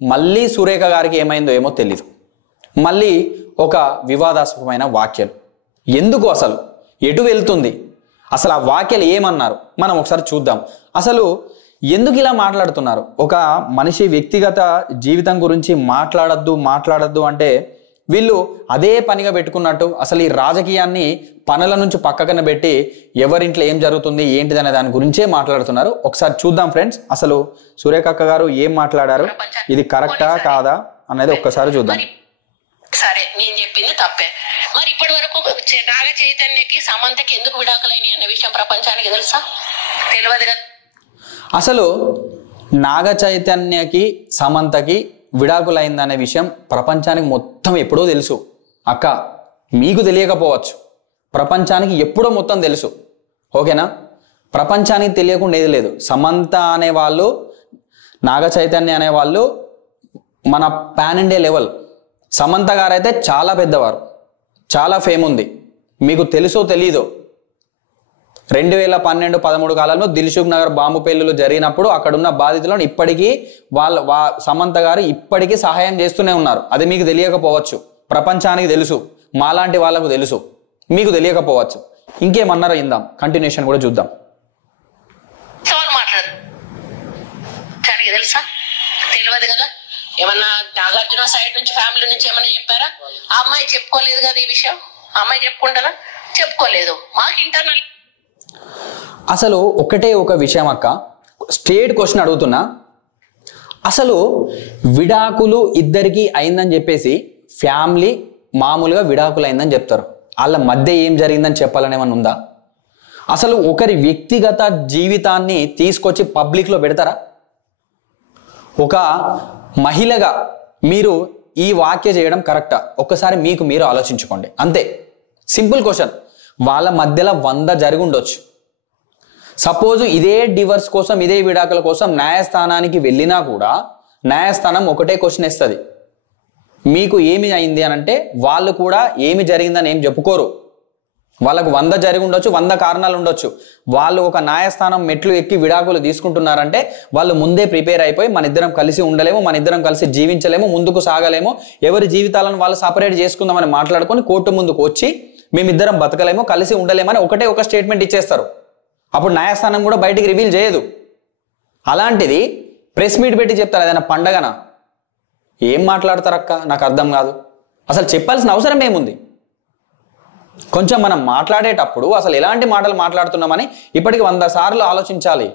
మళ్ళీ సురేఖ గారికి ఏమైందో ఏమో తెలీదు. మళ్ళీ ఒక వివాదాస్పదమైన వాక్యాలు. ఎందుకు అసలు ఎటు వెళ్తుంది అసలు ఆ వాక్యాలు ఏమన్నారు మనం ఒకసారి చూద్దాం. అసలు ఎందుకు ఇలా మాట్లాడుతున్నారు? ఒక మనిషి వ్యక్తిగత జీవితం గురించి మాట్లాడద్దు అంటే వీళ్ళు అదే పనిగా పెట్టుకున్నట్టు అసలు ఈ రాజకీయాన్ని పనుల నుంచి పక్కన పెట్టి ఎవరింట్లో ఏం జరుగుతుంది ఏంటిదనే దాని గురించే మాట్లాడుతున్నారు. ఒకసారి చూద్దాం ఫ్రెండ్స్, అసలు సురేఖ అక్క గారు ఏం మాట్లాడారు, ఇది కరెక్టా కాదా అనేది ఒక్కసారి చూద్దాం. సరే, నేను చెప్పింది తప్పే. మరి ఇప్పటి వరకు నాగ చైతన్యకి సమంతకి ఎందుకు విడాకులైన అనే విషయం ప్రపంచానికి తెలుసా? తెలియదు కదా. అసలు నాగ చైతన్యకి సమంతకి విడాకులైందనే విషయం ప్రపంచానికి మొత్తం ఎప్పుడో తెలుసు అక్క. మీకు తెలియకపోవచ్చు, ప్రపంచానికి ఎప్పుడో మొత్తం తెలుసు. ఓకేనా? ప్రపంచానికి తెలియకుండా ఏది లేదు. సమంత అనేవాళ్ళు, నాగ చైతన్య అనేవాళ్ళు మన పాన్ ఇండియా లెవెల్. సమంత గారైతే చాలా పెద్దవారు, చాలా ఫేమ్ ఉంది. మీకు తెలుసో తెలీదో 2012-13 కాలంలో దిల్సుఖ్ నగర్ బాంబు పేలులు జరిగినప్పుడు అక్కడున్న బాధితులను ఇప్పటికీ సమంత గారు ఇప్పటికీ సహాయం చేస్తూనే ఉన్నారు. అది మీకు తెలియకపోవచ్చు, ప్రపంచానికి తెలుసు, మాలాంటి వాళ్ళకు తెలుసు, మీకు తెలియకపోవచ్చు. ఇంకేమన్నారో ఇందాం, కంటిన్యూషన్ కూడా చూద్దాం. తెలుసా? తెలియదు కదా. ఏమన్నా నాగార్జున సైడ్ నుంచి ఫ్యామిలీ నుంచి ఏమన్నా చెప్పారా? ఆ అమ్మాయి చెప్పుకోలేదు కదా ఈ విషయం. ఆ అమ్మాయి చెప్పుకుంటారా? చెప్పుకోలేదు. మాకు ఇంటర్నల్ అసలు ఒకటే ఒక విషయం అక్క, స్ట్రేట్ క్వశ్చన్ అడుగుతున్నా. అసలు విడాకులు ఇద్దరికి అయిందని చెప్పేసి ఫ్యామిలీ మామూలుగా విడాకులు అయిందని చెప్తారు. వాళ్ళ మధ్య ఏం జరిగిందని చెప్పాలని ఏమన్నా ఉందా? అసలు ఒకరి వ్యక్తిగత జీవితాన్ని తీసుకొచ్చి పబ్లిక్లో పెడతారా? ఒక మహిళగా మీరు ఈ వాక్య చేయడం కరెక్టా? ఒక్కసారి మీకు మీరు ఆలోచించుకోండి. అంతే, సింపుల్ క్వశ్చన్. వాళ్ళ మధ్యలో 100 జరిగి ఉండొచ్చు. సపోజ్ ఇదే డివర్స్ కోసం, ఇదే విడాకుల కోసం న్యాయస్థానానికి వెళ్ళినా కూడా న్యాయస్థానం ఒకటే క్వశ్చన్ ఇస్తుంది, మీకు ఏమి అయింది అని అంటే వాళ్ళు కూడా ఏమి జరిగిందని ఏం చెప్పుకోరు. వాళ్ళకు 100 జరిగి ఉండొచ్చు, 100 కారణాలు ఉండొచ్చు. వాళ్ళు ఒక న్యాయస్థానం మెట్లు ఎక్కి విడాకులు తీసుకుంటున్నారంటే వాళ్ళు ముందే ప్రిపేర్ అయిపోయి మన ఇద్దరం కలిసి ఉండలేము, మన ఇద్దరం కలిసి జీవించలేము, ముందుకు సాగలేము, ఎవరి జీవితాలను వాళ్ళు సపరేట్ చేసుకుందామని మాట్లాడుకొని కోర్టు ముందుకు వచ్చి మేమిద్దరం బతకలేము, కలిసి ఉండలేమని ఒకటే ఒక స్టేట్మెంట్ ఇచ్చేస్తారు. అప్పుడు న్యాయస్థానం కూడా బయటికి రివీల్ చేయదు. అలాంటిది ప్రెస్ మీట్ పెట్టి చెప్తారు ఏదైనా పండగన. ఏం మాట్లాడతారక్క? నాకు అర్థం కాదు. అసలు చెప్పాల్సిన అవసరం ఏముంది? కొంచెం మనం మాట్లాడేటప్పుడు అసలు ఎలాంటి మాటలు మాట్లాడుతున్నామని ఇప్పటికి 100 సార్లు ఆలోచించాలి.